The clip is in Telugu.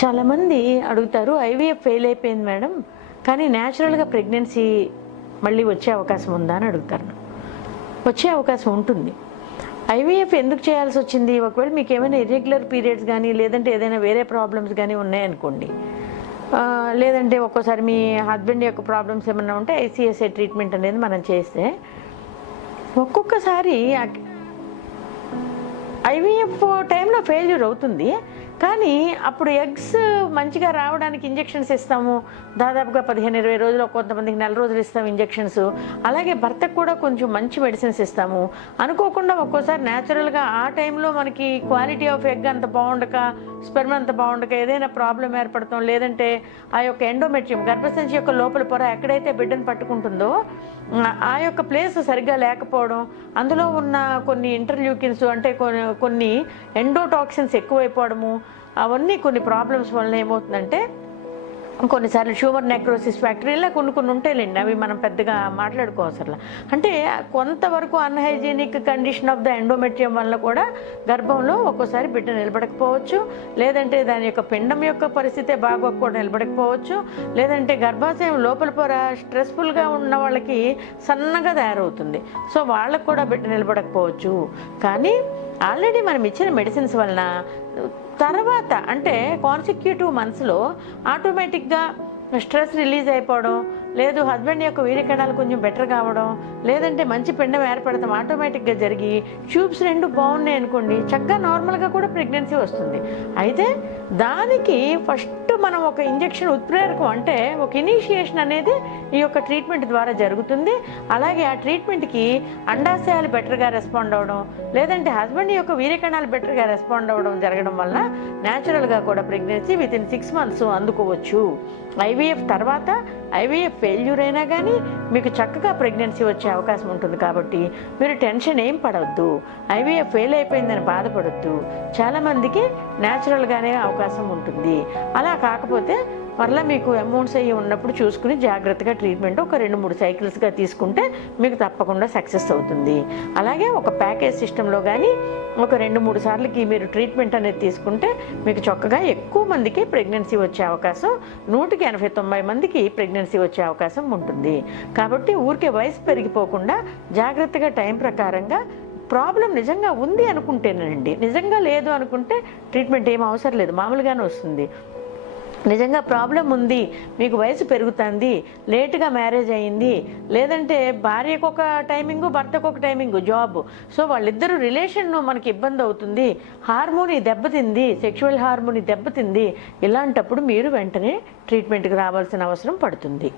చాలామంది అడుగుతారు, ఐవీఎఫ్ ఫెయిల్ అయిపోయింది మేడం, కానీ న్యాచురల్గా ప్రెగ్నెన్సీ మళ్ళీ వచ్చే అవకాశం ఉందా అని అడుగుతారు. వచ్చే అవకాశం ఉంటుంది. ఐవీఎఫ్ ఎందుకు చేయాల్సి వచ్చింది? ఒకవేళ మీకు ఏమైనా ఇర్రెగ్యులర్ పీరియడ్స్ కానీ లేదంటే ఏదైనా వేరే ప్రాబ్లమ్స్ కానీ ఉన్నాయనుకోండి, లేదంటే ఒక్కోసారి మీ హస్బెండ్ యొక్క ప్రాబ్లమ్స్ ఏమైనా ఉంటే ఐసీఎస్ఏ ట్రీట్మెంట్ అనేది మనం చేస్తే ఒక్కొక్కసారి ఐవీఎఫ్ టైంలో ఫెయిల్యూర్ అవుతుంది. కానీ అప్పుడు ఎగ్స్ మంచిగా రావడానికి ఇంజెక్షన్స్ ఇస్తాము, దాదాపుగా 15-20 రోజులు, కొంతమందికి నెల రోజులు ఇస్తాము ఇంజెక్షన్స్. అలాగే భర్తకు కూడా కొంచెం మంచి మెడిసిన్స్ ఇస్తాము. అనుకోకుండా ఒక్కోసారి న్యాచురల్గా ఆ టైంలో మనకి క్వాలిటీ ఆఫ్ ఎగ్ అంత బాగుండక, స్పెర్మ్ అంత బాగుండక ఏదైనా ప్రాబ్లం ఏర్పడతాం, లేదంటే ఆ యొక్క ఎండోమెట్రియం గర్భసంచి యొక్క లోపల పొర ఎక్కడైతే బిడ్డను పట్టుకుంటుందో ఆ యొక్క ప్లేస్ సరిగ్గా లేకపోవడం, అందులో ఉన్న కొన్ని ఇంటర్ల్యూకిన్స్ అంటే కొన్ని ఎండోటాక్సిన్స్ ఎక్కువైపోవడము, అవన్నీ కొన్ని ప్రాబ్లమ్స్ వల్ల ఏమవుతుందంటే కొన్నిసార్లు ట్యూమర్ నెక్రోసిస్ ఫ్యాక్టరీ ఇలా కొన్ని ఉంటాయిలేండి, అవి మనం పెద్దగా మాట్లాడుకోవసరలా. అంటే కొంతవరకు unhygienic condition of the endometrium వల్ల కూడా గర్భంలో ఒక్కోసారి బిడ్డ నిలబడకపోవచ్చు, లేదంటే దాని యొక్క పిండం యొక్క పరిస్థితే బాగోకపోవడం నిలబడకపోవచ్చు, లేదంటే గర్భాశయం లోపల పొర స్ట్రెస్ఫుల్గా ఉన్న వాళ్ళకి సన్నగా తయారవుతుంది, సో వాళ్ళకు కూడా బిడ్డ నిలబడకపోవచ్చు. కానీ ఆల్రెడీ మనం ఇచ్చిన మెడిసిన్స్ వలన తర్వాత అంటే కాన్సిక్యూటివ్ మంత్స్లో ఆటోమేటిక్గా స్ట్రెస్ రిలీజ్ అయిపోవడం, లేదు హస్బెండ్ యొక్క వీర్యకణాలు కొంచెం బెటర్ కావడం, లేదంటే మంచి పిండం ఏర్పడతాం ఆటోమేటిక్గా జరిగి ట్యూబ్స్ 2 బాగున్నాయి అనుకోండి, చక్కగా నార్మల్గా కూడా ప్రెగ్నెన్సీ వస్తుంది. అయితే దానికి ఫస్ట్ మనం ఒక ఇంజెక్షన్ ఉత్ప్రేరకం అంటే ఒక ఇనిషియేషన్ అనేది ఈ యొక్క ట్రీట్మెంట్ ద్వారా జరుగుతుంది. అలాగే ఆ ట్రీట్మెంట్కి అండాశయాలు బెటర్గా రెస్పాండ్ అవ్వడం, లేదంటే హస్బెండ్ యొక్క వీర్యకణాలు బెటర్గా రెస్పాండ్ అవ్వడం జరగడం వల్ల న్యాచురల్గా కూడా ప్రెగ్నెన్సీ వితిన్ 6 months అందుకోవచ్చు. ఐవీఎఫ్ తర్వాత ఐవీఎఫ్ ఫెయిల్యూర్ అయినా కానీ మీకు చక్కగా ప్రెగ్నెన్సీ వచ్చే అవకాశం ఉంటుంది. కాబట్టి మీరు టెన్షన్ ఏం పడవద్దు, ఐవీఎఫ్ ఫెయిల్ అయిపోయిందని బాధపడొద్దు. చాలామందికి న్యాచురల్గానే అవకాశం ఉంటుంది. అలా కాకపోతే మరలా మీకు అమౌంట్స్ అయ్యి ఉన్నప్పుడు చూసుకుని జాగ్రత్తగా ట్రీట్మెంట్ ఒక 2-3 సైకిల్స్గా తీసుకుంటే మీకు తప్పకుండా సక్సెస్ అవుతుంది. అలాగే ఒక ప్యాకేజ్ సిస్టంలో కానీ ఒక 2-3 సార్లకి మీరు ట్రీట్మెంట్ అనేది తీసుకుంటే మీకు చక్కగా ఎక్కువ మందికి ప్రెగ్నెన్సీ వచ్చే అవకాశం, 100-89 మందికి ప్రెగ్నెన్సీ వచ్చే అవకాశం ఉంటుంది. కాబట్టి ఊరికే వయసు పెరిగిపోకుండా జాగ్రత్తగా టైం ప్రకారంగా ప్రాబ్లం నిజంగా ఉంది అనుకుంటేనండి, నిజంగా లేదు అనుకుంటే ట్రీట్మెంట్ ఏం అవసరం లేదు, మామూలుగానే వస్తుంది. నిజంగా ప్రాబ్లం ఉంది, మీకు వయసు పెరుగుతుంది, లేటుగా మ్యారేజ్ అయ్యింది, లేదంటే భార్యకు ఒక టైమింగు భర్తకు ఒక టైమింగు జాబ్, సో వాళ్ళిద్దరూ రిలేషన్ మనకి ఇబ్బంది అవుతుంది, హార్మోని దెబ్బతింది, సెక్షువల్ హార్మోని దెబ్బతింది, ఇలాంటప్పుడు మీరు వెంటనే ట్రీట్మెంట్కి రావాల్సిన అవసరం పడుతుంది.